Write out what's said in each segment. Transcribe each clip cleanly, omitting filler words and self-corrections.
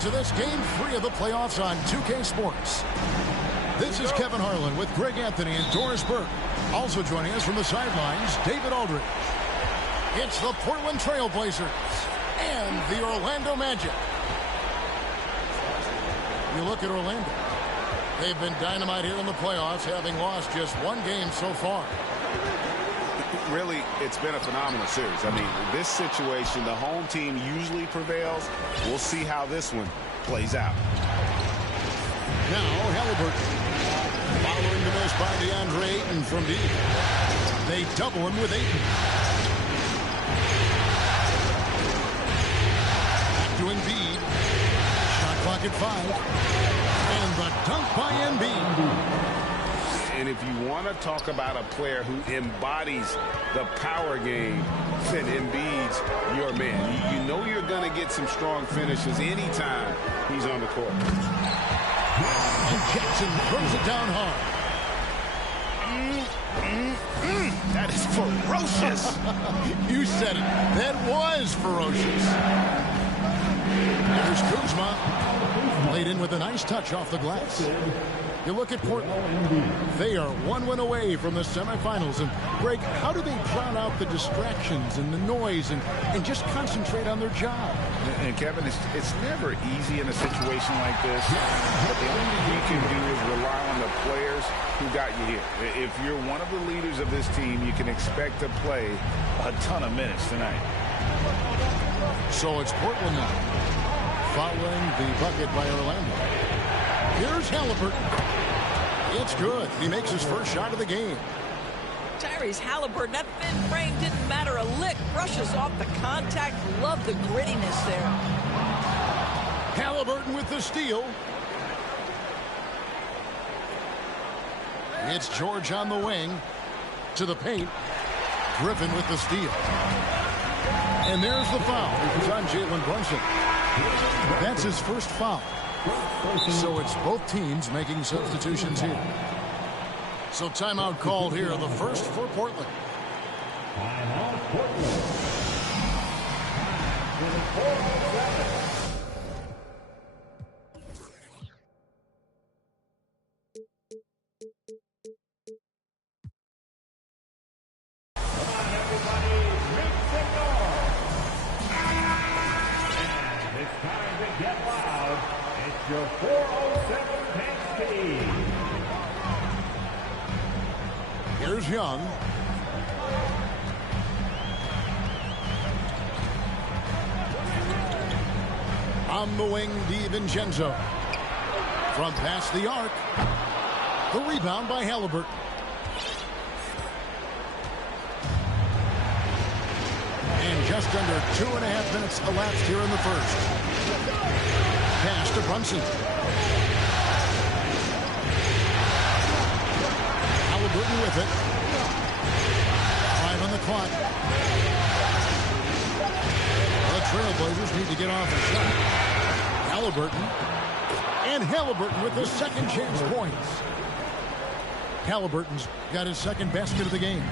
to this Game 3 of the playoffs on 2K Sports. This is Kevin Harlan with Greg Anthony and Doris Burke. Also joining us from the sidelines, David Aldridge. It's the Portland Trail Blazers and the Orlando Magic. You look at Orlando. They've been dynamite here in the playoffs, having lost just one game so far. Really, it's been a phenomenal series. I mean, this situation, the home team usually prevails. We'll see how this one plays out. Now, Halliburton. Following the miss by DeAndre Ayton from deep. They double him with Ayton. Back to Embiid. Shot clock at 5. And the dunk by Embiid. And if you want to talk about a player who embodies the power game, then Embiid's your man. You know you're going to get some strong finishes anytime he's on the court. And Jackson throws it down hard. That is ferocious. You said it. That was ferocious. There's Kuzma. Laid in with a nice touch off the glass. You look at Portland. They are one win away from the semifinals. And, Greg, how do they drown out the distractions and the noise and just concentrate on their job? And Kevin, it's never easy in a situation like this. But the only thing you can do is rely on the players who got you here. If you're one of the leaders of this team, you can expect to play a ton of minutes tonight. So it's Portland now, following the bucket by Orlando. Here's Halliburton. It's good. He makes his first shot of the game. Tyrese Halliburton, that thin frame didn't matter a lick. Brushes off the contact. Love the grittiness there. Halliburton with the steal. It's George on the wing. To the paint. Griffin with the steal. And there's the foul. It was on Jalen Brunson. That's his first foul. So it's both teams making substitutions here. So timeout called here, the first for Portland. Timeout Portland. Your 407 Penn State. Here's Young. On the wing, DiVincenzo. From past the arc. The rebound by Halliburton. And just under 2.5 minutes elapsed here in the first. Pass to Brunson. Halliburton with it. 5 on the clock. The Trailblazers need to get off a shot. Halliburton. And Halliburton with the second chance points. Halliburton's got his second basket of the game.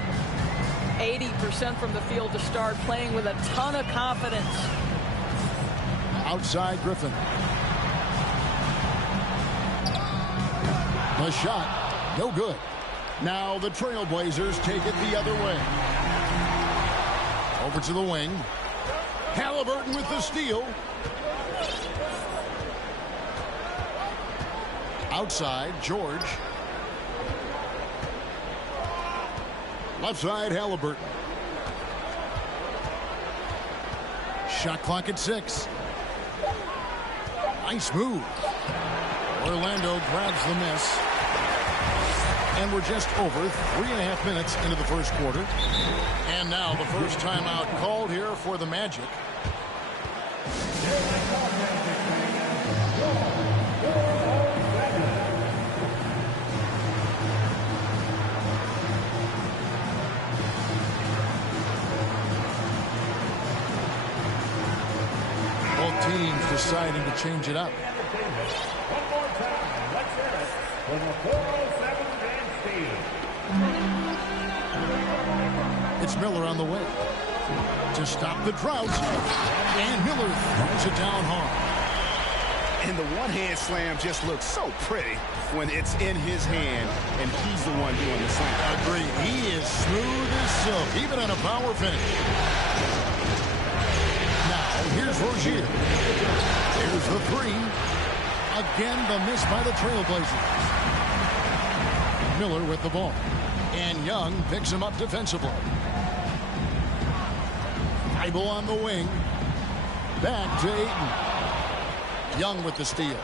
80% from the field to start, playing with a ton of confidence. Outside Griffin. The shot, no good. Now the Trailblazers take it the other way. Over to the wing. Halliburton with the steal. Outside, George. Left side, Halliburton. Shot clock at 6. Nice move. Orlando grabs the miss. And we're just over 3.5 minutes into the first quarter. And now the first timeout called here for the Magic. Both teams deciding to change it up. One more time, let's hear it for the 407 Penn State. It's Miller on the way to stop the drought. And Miller throws it down hard. And the one-hand slam just looks so pretty when it's in his hand and he's the one doing the slam. Agreed. He is smooth as silk, even on a power finish. Now, here's Rozier. There's the three. Again, the miss by the Trailblazers. Miller with the ball. And Young picks him up defensively. Thybulle on the wing. Back to Ayton. Young with the steal.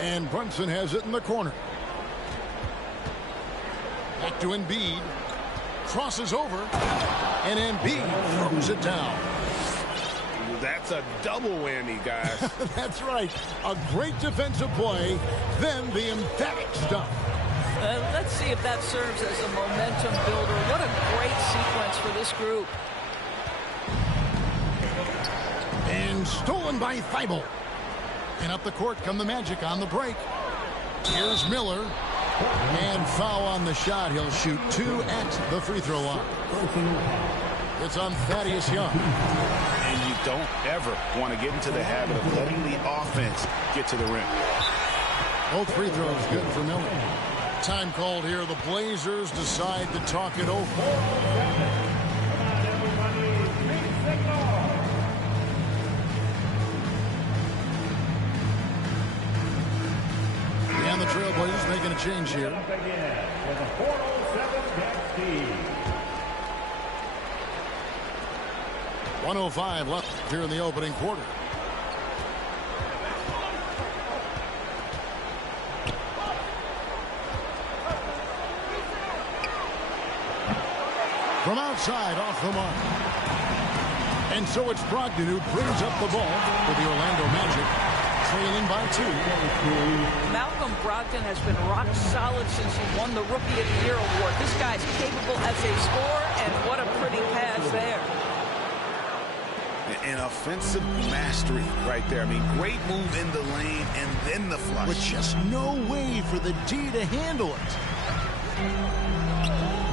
And Brunson has it in the corner. Back to Embiid. Crosses over. And Embiid throws it down. That's a double whammy, guys. That's right. A great defensive play, then the emphatic stuff. Let's see if that serves as a momentum builder. What a great sequence for this group. And stolen by Thybulle. And up the court come the Magic on the break. Here's Miller. And foul on the shot. He'll shoot 2 at the free throw line. It's on Thaddeus Young. And you don't ever want to get into the habit of letting the offense get to the rim. Both free throws good for Miller. Time called here. The Blazers decide to talk it over. And the Trailblazers making a change here. 1:05 left here in the opening quarter. From outside, off the mark. And so it's Brogdon who brings up the ball for the Orlando Magic, trailing by 2. Malcolm Brogdon has been rock solid since he won the Rookie of the Year award. This guy's capable as a scorer, and what a pretty pass there. An offensive mastery right there. I mean, great move in the lane and then the flush. With just no way for the D to handle it.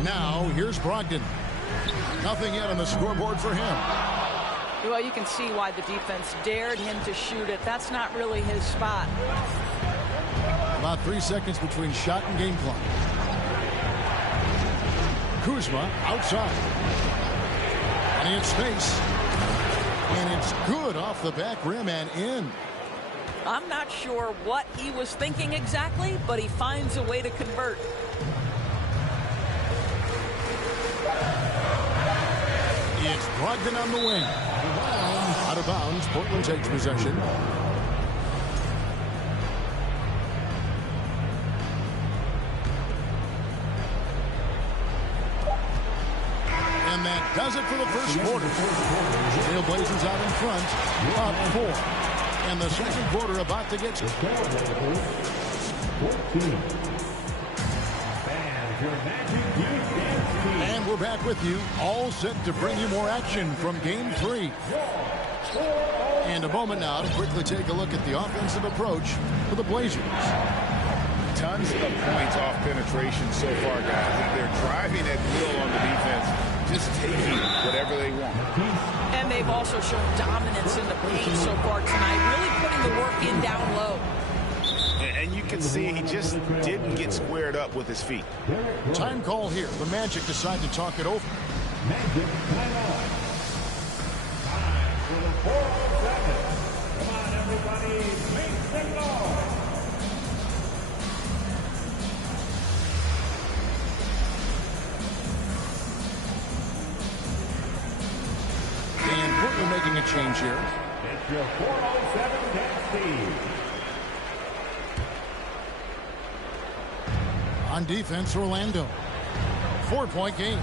Now, here's Brogdon. Nothing yet on the scoreboard for him. Well, you can see why the defense dared him to shoot it. That's not really his spot. About 3 seconds between shot and game clock. Kuzma outside. And he in space. And it's good off the back rim and in. I'm not sure what he was thinking exactly, but he finds a way to convert. It's Brogdon on the wing. Out of bounds. Portland takes possession. And that does it for the first quarter. Trailblazers out in front, up 4. And the second quarter about to get And we're back with you, all set to bring you more action from Game 3. And a moment now to quickly take a look at the offensive approach for the Blazers. Tons of points off penetration so far, guys. They're driving at will on the defense, just taking whatever they want. And they've also shown dominance in the paint so far tonight, really putting the work in down low. And you can see he just didn't get squared up with his feet. Time call here. The Magic decide to talk it over. Magic timeout. Time for the 407. Come on, everybody, make signal. And Portland making a change here. It's your 407 Steve. On defense, Orlando. 4-point game.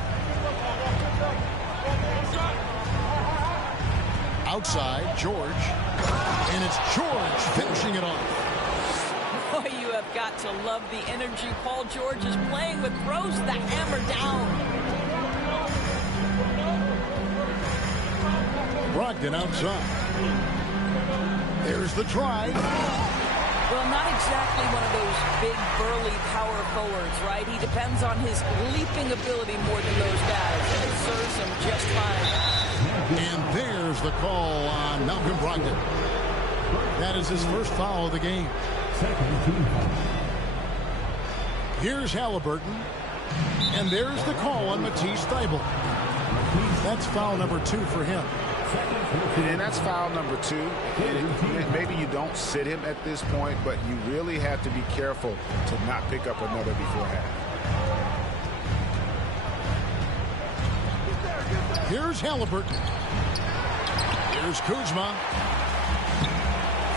Outside, George. And it's George finishing it off. Boy, you have got to love the energy Paul George is playing with. Throws the hammer down. Brogdon outside. There's the try. Well, not exactly one of those big, burly power forwards, right? He depends on his leaping ability more than those guys, and it serves him just fine. And there There's the call on Malcolm Brogdon. That is his first foul of the game. Here's Halliburton. And there's the call on Matisse Thybulle. That's foul number 2 for him. And that's foul number 2. Maybe you don't sit him at this point, but you really have to be careful to not pick up another before half. Here's Halliburton. Here's Kuzma.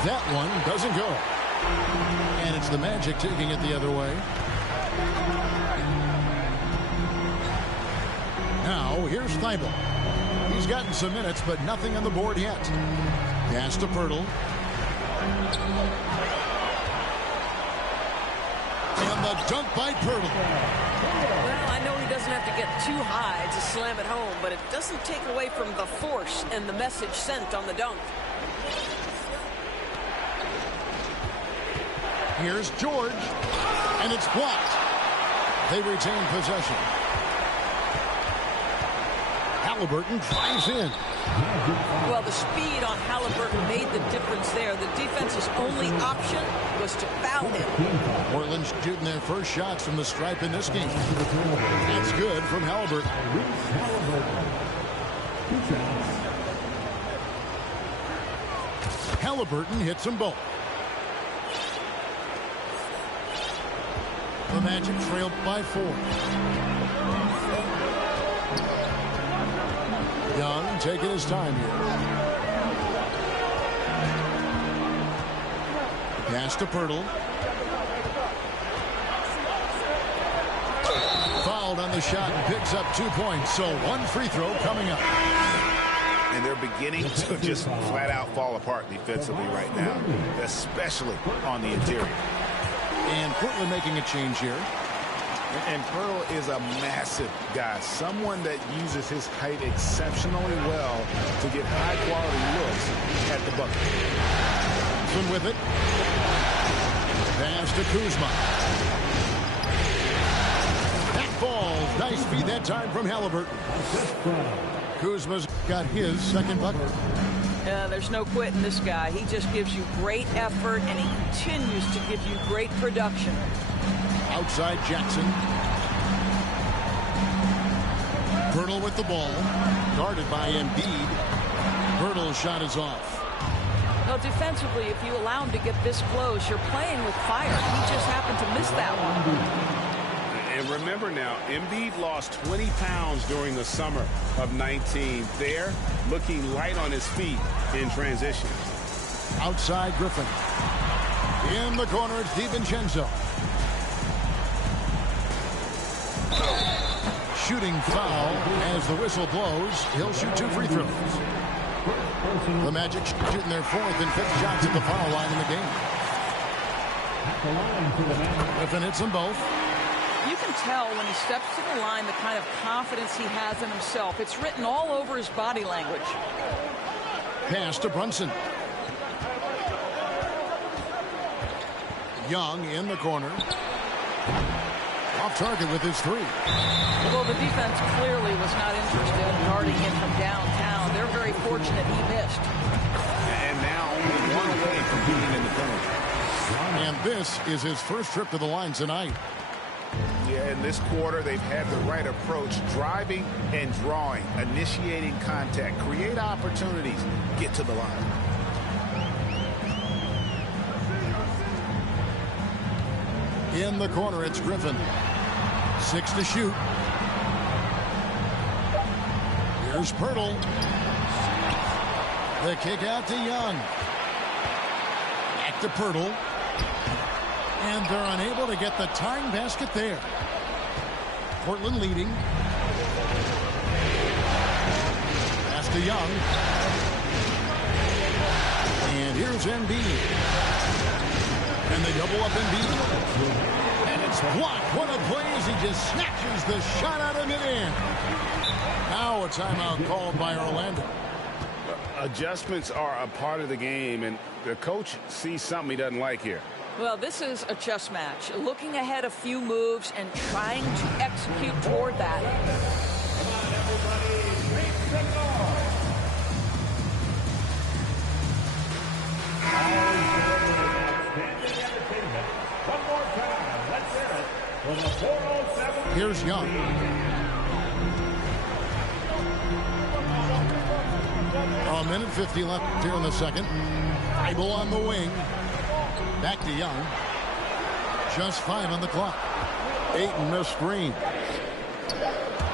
That one doesn't go. And it's the Magic taking it the other way. Now, here's Thybulle. He's gotten some minutes, but nothing on the board yet. Pass to Poeltl. And the dunk by Poeltl. Well, I know he doesn't have to get too high to slam it home, but it doesn't take away from the force and the message sent on the dunk. Here's George. And it's blocked. They retain possession. Halliburton drives in. Well, the speed on Halliburton made the difference there. The defense's only option was to foul him. Portland shooting their first shots from the stripe in this game. That's good from Halliburton. Halliburton hits them both. The Magic trailed by 4. Young taking his time here. Pass to Poeltl. Fouled on the shot and picks up 2 points. So 1 free throw coming up. And they're beginning to just flat out fall apart defensively right now, especially on the interior. And Portland making a change here. And Poeltl is a massive guy, someone that uses his height exceptionally well to get high-quality looks at the bucket. Thompson with it. Pass to Kuzma. That falls. Nice feed that time from Halliburton. Kuzma's got his second bucket. There's no quitting this guy. He just gives you great effort, and he continues to give you great production. Outside Jackson. Poeltl with the ball. Guarded by Embiid. Poeltl's shot is off. Well, defensively, if you allow him to get this close, you're playing with fire. He just happened to miss that one. And remember now, Embiid lost 20 pounds during the summer of 19. There, looking light on his feet in transition. Outside Griffin. In the corner, it's DiVincenzo. Shooting foul as the whistle blows. He'll shoot 2 free throws. The Magic shooting their 4th and 5th shots at the foul line in the game. Griffin hits them both. You can tell when he steps to the line the kind of confidence he has in himself. It's written all over his body language. Pass to Brunson. Young in the corner. Off target with his 3. Well, the defense clearly was not interested in guarding him from downtown. They're very fortunate he missed. And now only 1 away from being in the penalty. And this is his first trip to the line tonight. Yeah, in this quarter, they've had the right approach, driving and drawing, initiating contact, create opportunities, get to the line. In the corner, it's Griffin. 6 to shoot. Here's Poeltl. The kick out to Young. Back to Poeltl. And they're unable to get the tying basket there. Portland leading. Pass to Young. And here's Embiid. And they double up Embiid. And it's blocked. What a play as he just snatches the shot out of midair. Now a timeout called by Orlando. Adjustments are a part of the game, and the coach sees something he doesn't like here. Well, this is a chess match. Looking ahead a few moves and trying to execute toward that. from the 407. Here's Young. A minute 50 left here in the second. Bible on the wing. Back to Young. Just 5 on the clock. Ayton missed screen.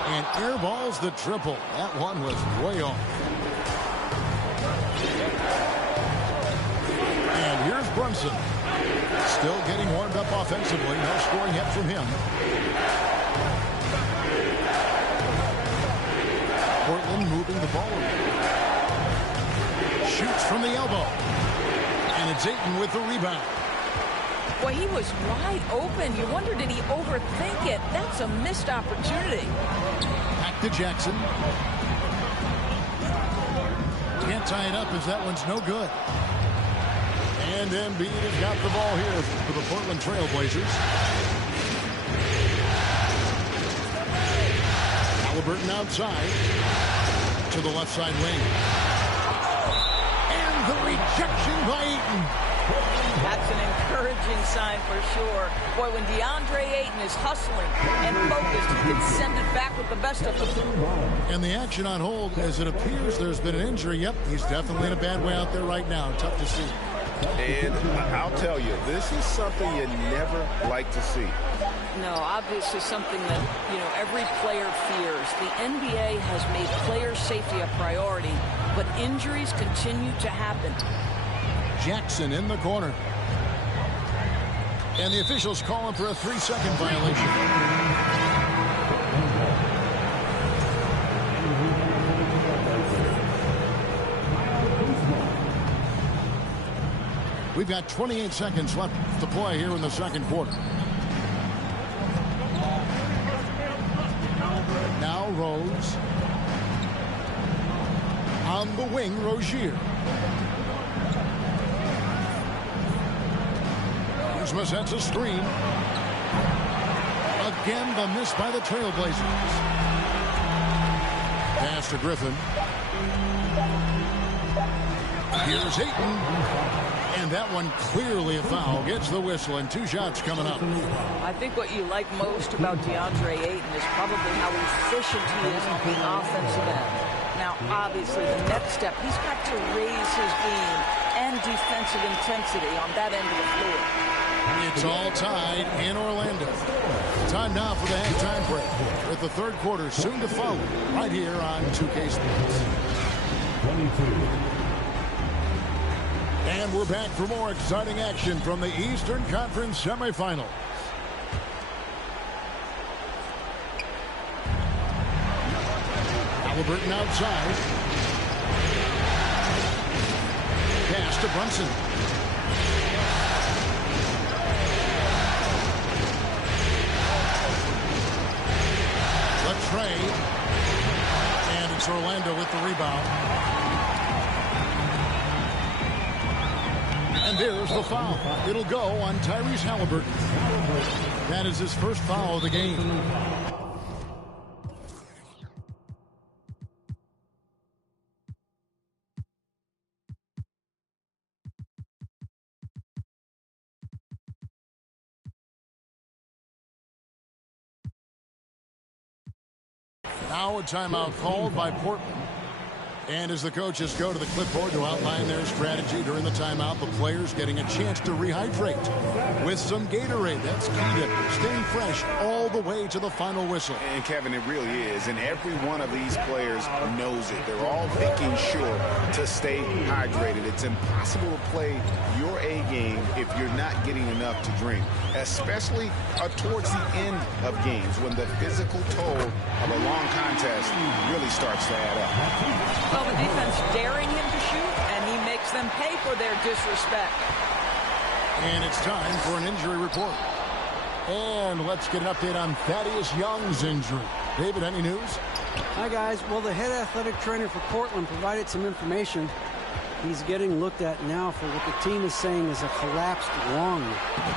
And airballs the triple. That one was way off. And here's Brunson. Still getting warmed up offensively. No scoring yet from him. Portland moving the ball around. Shoots from the elbow. And it's Ayton with the rebound. Boy, he was wide open. You wonder, did he overthink it? That's a missed opportunity. Back to Jackson. Can't tie it up as that one's no good. And Embiid has got the ball here for the Portland Trailblazers. Halliburton outside to the left side wing. And the rejection by Ayton. That's an encouraging sign for sure. Boy, when DeAndre Ayton is hustling and focused, he can send it back with the best of them. And the action on hold, as it appears there's been an injury. Yep, he's definitely in a bad way out there right now. Tough to see. And I'll tell you, this is something you never like to see. No, obviously something that, every player fears. The NBA has made player safety a priority, but injuries continue to happen. Jackson in the corner. And the officials calling for a 3-second violation. We've got 28 seconds left to play here in the second quarter. Now Rose. On the wing, Rozier. Kuzma sets a screen. Again, the miss by the Trailblazers. Pass to Griffin. Here's Ayton. And that one clearly a foul. Gets the whistle, and 2 shots coming up. I think what you like most about DeAndre Ayton is probably how efficient he is on the offensive end. Now, obviously, the next step, he's got to raise his game and defensive intensity on that end of the floor. It's all tied in Orlando. Time now for the halftime break, with the third quarter soon to follow right here on 2K Sports. 22. And we're back for more exciting action from the Eastern Conference semifinals. Halliburton outside. Pass to Brunson. Trey. And it's Orlando with the rebound. And there's the foul. It'll go on Tyrese Halliburton. That is his first foul of the game. Now a timeout called by Portland. And as the coaches go to the clipboard to outline their strategy during the timeout, the players getting a chance to rehydrate with some Gatorade. That's key to staying fresh all the way to the final whistle. And Kevin, it really is. And every one of these players knows it. They're all making sure to stay hydrated. It's impossible to play your A game if you're not getting enough to drink, especially towards the end of games when the physical toll of a long contest really starts to add up. Well, the defense daring him to shoot, and he makes them pay for their disrespect. And it's time for an injury report. And let's get an update on Thaddeus Young's injury. David, any news? Hi, guys. Well, the head athletic trainer for Portland provided some information. He's getting looked at now for what the team is saying is a collapsed lung.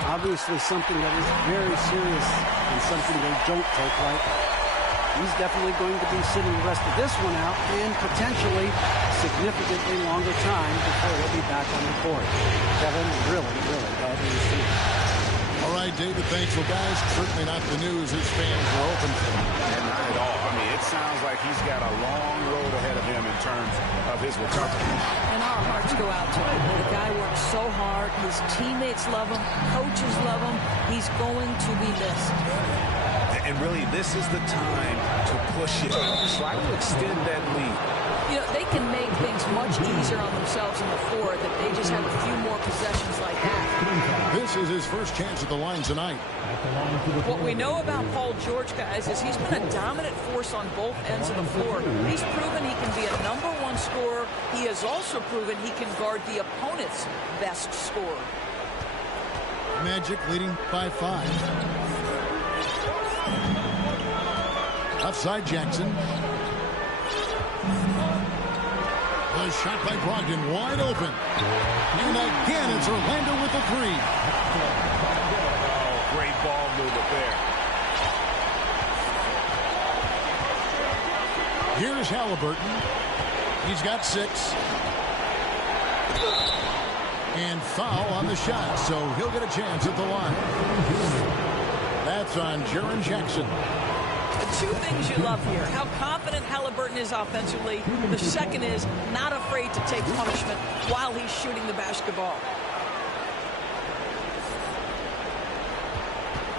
Obviously something that is very serious and something they don't take lightly. He's definitely going to be sitting the rest of this one out and potentially significantly longer time before he'll be back on the court. Kevin, really, really bad news too. All right, David, thanks. Well, guys, certainly not the news his fans were hoping for. And not at all. I mean, it sounds like he's got a long road ahead of him in terms of his recovery. And our hearts go out to him. The guy works so hard. His teammates love him. Coaches love him. He's going to be missed. And really, this is the time to push it. Try to extend that lead. You know, they can make things much easier on themselves in the fourth if they just have a few more possessions like that. This is his first chance at the line tonight. What we know about Paul George, guys, is he's been a dominant force on both ends of the floor. He's proven he can be a #1 scorer. He has also proven he can guard the opponent's best scorer. Magic leading by 5. Outside Jackson. The shot by Brogdon wide open. And again, it's Orlando with the 3. Oh, great ball movement there. Here's Halliburton. He's got 6. And foul on the shot, so he'll get a chance at the line. That's on Jaren Jackson. The two things you love here, how confident Halliburton is offensively. The second is not afraid to take punishment while he's shooting the basketball.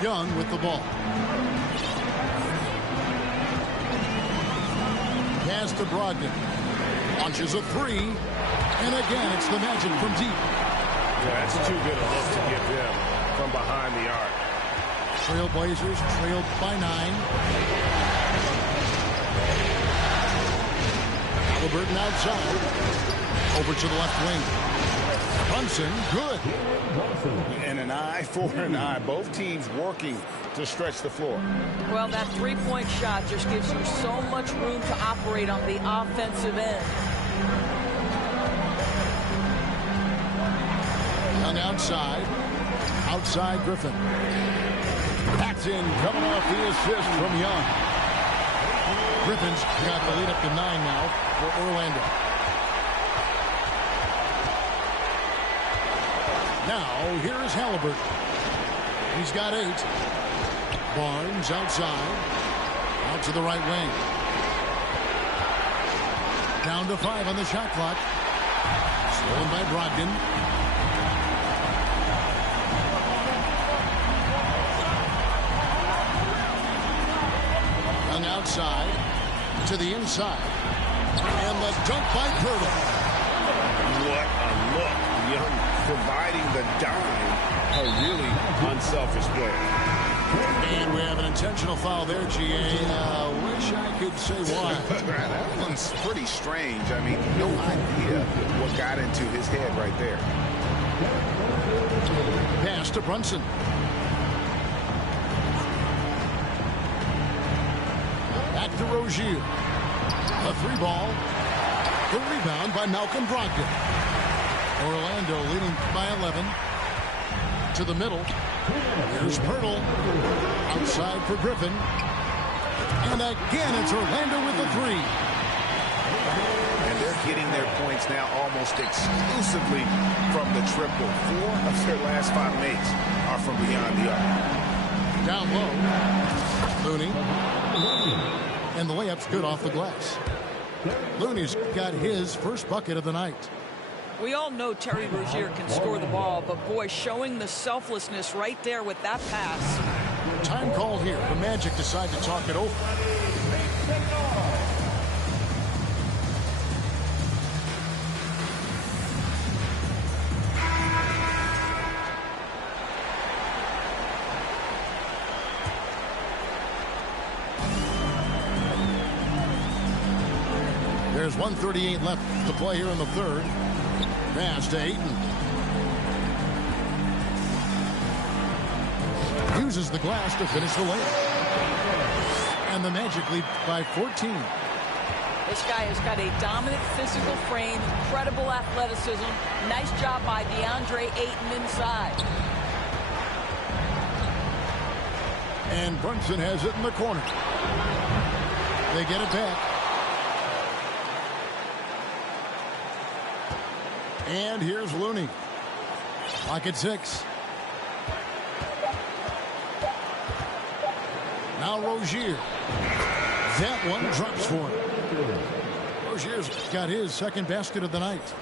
Young with the ball. Pass to Brogdon. Launches a 3. And again, it's the Magic from deep. Yeah, that's too good a look to give them from behind the arc. Trailblazers trailed by 9. Halliburton outside. Over to the left wing. Brunson, good. And an eye for an eye. Both teams working to stretch the floor. Well, that three-point shot just gives you so much room to operate on the offensive end. Young outside. Outside Griffin. That's in, coming off the assist from Young. Griffin's got the lead up to 9 now for Orlando. Now, here's Halliburton. He's got 8. Barnes outside. Out to the right wing. Down to 5 on the shot clock. Stolen by Brogdon. Young outside. To the inside. And the dunk by Pirtle. What a look. Young providing the dime. A really unselfish player. And we have an intentional foul there, GA. Wish I could say why. That one's pretty strange. I mean, no idea what got into his head right there. Pass to Brunson. Back to Rozier. A 3-ball. The rebound by Malcolm Brogdon. Orlando leading by 11. To the middle. Here's Pirtle. Outside for Griffin. And again, it's Orlando with the 3. And they're getting their points now almost exclusively from the triple. 4 of their last 5 makes are from beyond the arc. Down low. Looney. And the layup's good off the glass. Looney's got his first bucket of the night. We all know Terry Rozier can score the ball, but boy, showing the selflessness right there with that pass. Time called here. The Magic decide to talk it over. There's 1:38 left to play here in the third. Pass to Ayton. Uses the glass to finish the layup. And the Magic lead by 14. This guy has got a dominant physical frame, incredible athleticism. Nice job by DeAndre Ayton inside. And Brunson has it in the corner. They get it back. And here's Looney. Clock at 6. Now Rozier. That one drops for him. Rozier's got his second basket of the night.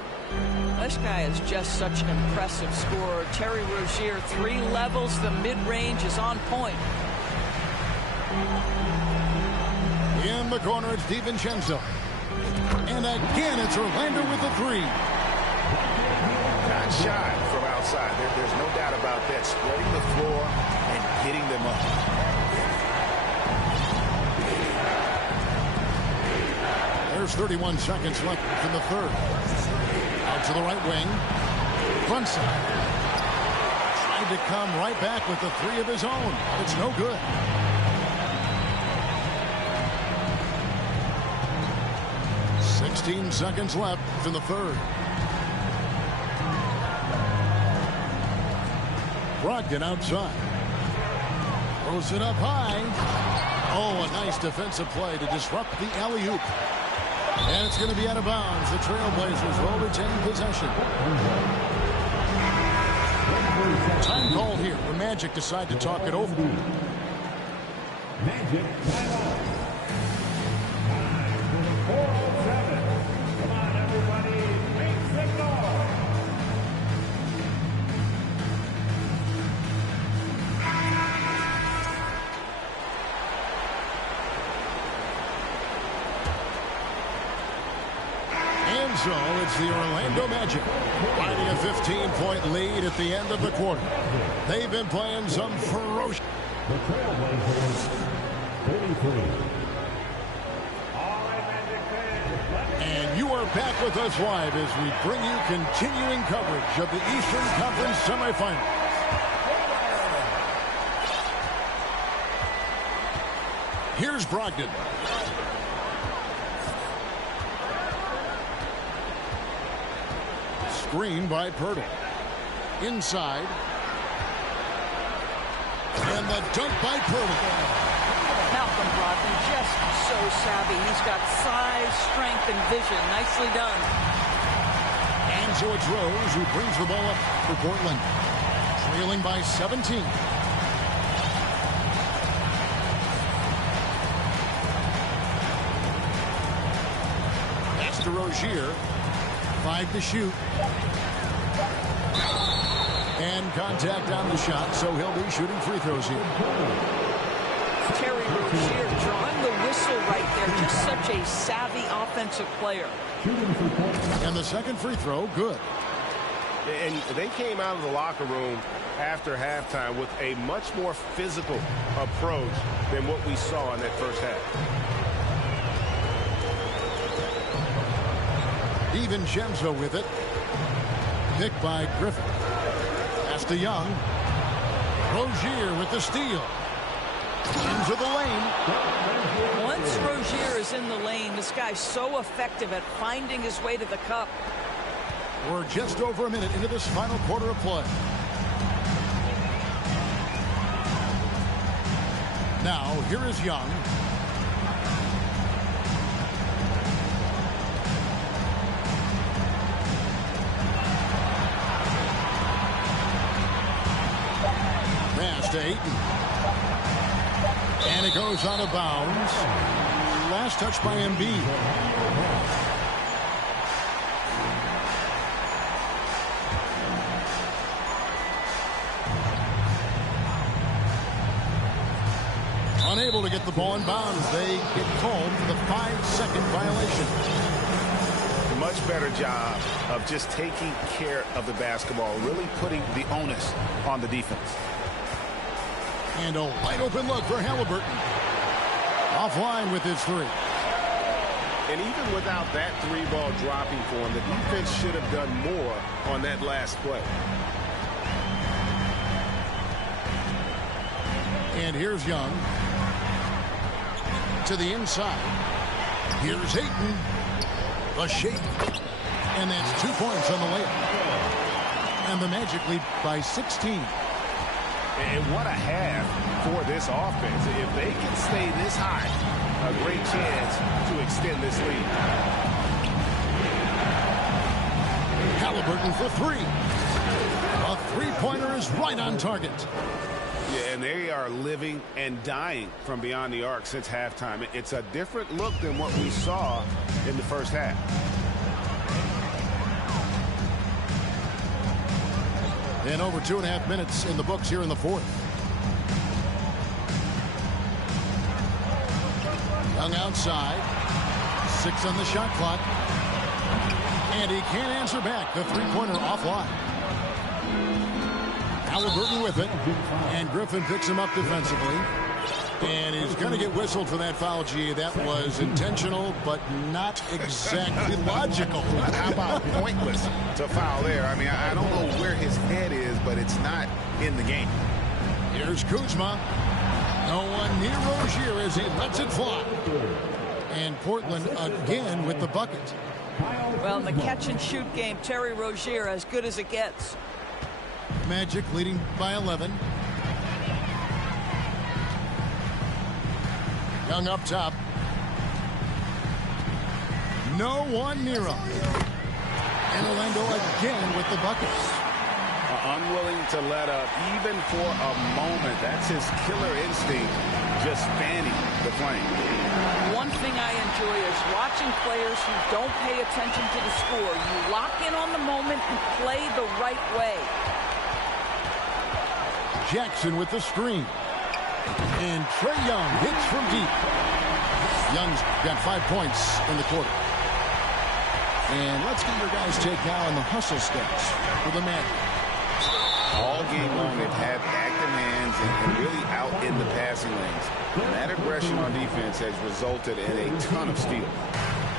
This guy is just such an impressive scorer. Terry Rozier, 3 levels. The mid-range is on point. In the corner, it's DiVincenzo. And again, it's Orlando with the 3. Not shy from outside. There's no doubt about that. Spreading the floor and getting them up. There's 31 seconds left in the third. Out to the right wing. Brunson. Tried to come right back with the 3 of his own. It's no good. Sixteen seconds left in the third. Brogdon outside. Throws it up high. Oh, a nice defensive play to disrupt the alley-oop. And it's going to be out of bounds. The Trailblazers will retain possession. Time called here. The Magic decide to talk it over. Magic timeout. 4:07. Come on, everybody. Make signal. And so it's the Orlando Magic finding a 15-point lead at the end of the quarter. They've been playing some ferocious. The Trailblazers, 33. All right, Magic fans, let me And you are back with us live as we bring you continuing coverage of the Eastern Conference semifinals. Here's Brogdon. Screen by Pirtle. Inside. And the dunk by Pirtle. Malcolm Brogdon just so savvy. He's got size, strength, and vision. Nicely done. And so it's Rose who brings the ball up for Portland. Trailing by 17. That's to Rozier. 5 to shoot. And contact on the shot, so he'll be shooting free throws here. Terry Rozier drawing the whistle right there. Just such a savvy offensive player. And the second free throw, good. And they came out of the locker room after halftime with a much more physical approach than what we saw in that first half. DiVincenzo with it. Picked by Griffin. Pass to Young. Rozier with the steal. Into the lane. Once Rozier is in the lane, this guy's so effective at finding his way to the cup. We're just over a minute into this final quarter of play. Now, here is Young. Pass to Ayton. And it goes out of bounds. Last touch by Embiid. Unable to get the ball in bounds. They get called for the 5-second violation. Much better job of just taking care of the basketball, really putting the onus on the defense. And a wide open look for Halliburton. Offline with his 3. And even without that 3-ball dropping for him, the defense should have done more on that last play. And here's Young. To the inside. Here's Ayton. A shake. And that's 2 points on the layup. And the Magic lead by 16. And what a half for this offense. If they can stay this high, a great chance to extend this lead. Halliburton for 3. A 3-pointer is right on target. Yeah, and they are living and dying from beyond the arc since halftime. It's a different look than what we saw in the first half. And over 2.5 minutes in the books here in the fourth. Young outside. 6 on the shot clock. And he can't answer back. The three-pointer offline. Halliburton with it. And Griffin picks him up defensively. And he's going to get whistled for that foul, G. That was intentional, but not exactly logical. How about pointless to foul there? I mean, I don't know where his head is, but it's not in the game. Here's Kuzma. No one near Rozier as he lets it fly. And Portland again with the bucket. Well, in the catch-and-shoot game, Terry Rozier as good as it gets. Magic leading by 11. Young up top. No one near him. And Orlando again with the buckets. Unwilling to let up even for a moment. That's his killer instinct, just fanning the flame. One thing I enjoy is watching players who don't pay attention to the score. You lock in on the moment and play the right way. Jackson with the screen. And Trae Young hits from deep. Young's got 5 points in the quarter. And let's get your guys' take now on the hustle sketch for the Magic. All game long, they've had active hands and really out in the passing lanes. And that aggression on defense has resulted in a ton of steals.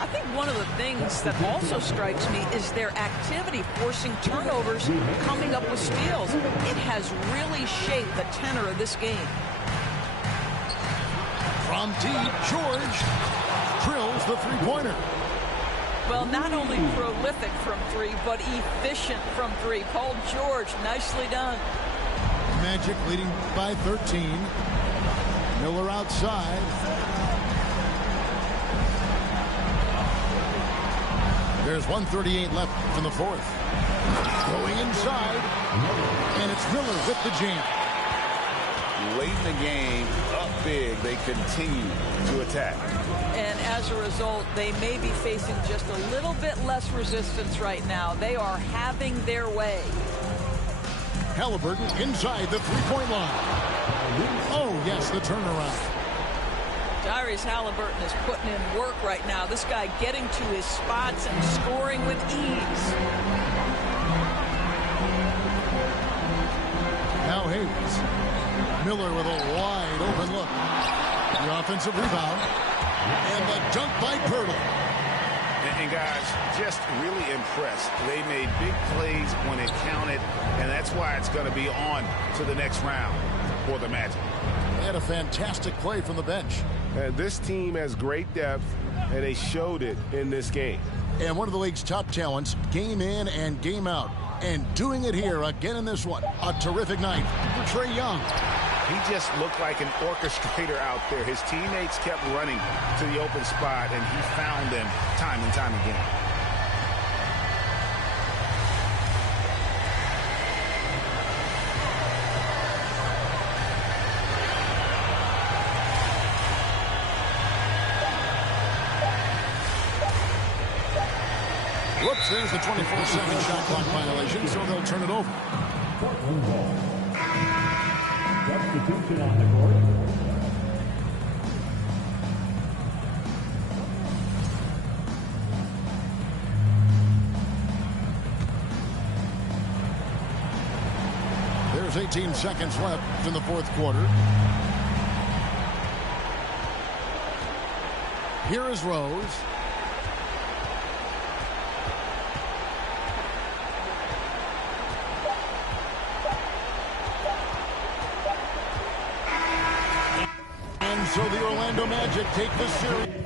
I think one of the things that also strikes me is their activity forcing turnovers, coming up with steals. It has really shaped the tenor of this game. From deep, George drills the three-pointer. Well, not only prolific from three, but efficient from three. Paul George, nicely done. Magic leading by 13. Miller outside. There's 1:38 left in the fourth. Going inside. And it's Miller with the jam. Late in the game, up big, they continue to attack. And as a result, they may be facing just a little bit less resistance right now. They are having their way. Halliburton inside the three-point line. Oh, yes, the turnaround. Tyrese Halliburton is putting in work right now. This guy getting to his spots and scoring with ease. Now Hayes. Miller with a wide open look. The offensive rebound. And the dunk by Pirtle. And guys, just really impressed. They made big plays when it counted, and that's why it's going to be on to the next round for the Magic. They had a fantastic play from the bench. And this team has great depth, and they showed it in this game. And one of the league's top talents, game in and game out. And doing it here again in this one. A terrific night for Trae Young. He just looked like an orchestrator out there. His teammates kept running to the open spot, and he found them time and time again. Whoops, there's the 24-second shot clock violation, so they'll turn it over. Substitution on the court. There's 18 seconds left in the fourth quarter. Here is Rose. So the Orlando Magic take this series.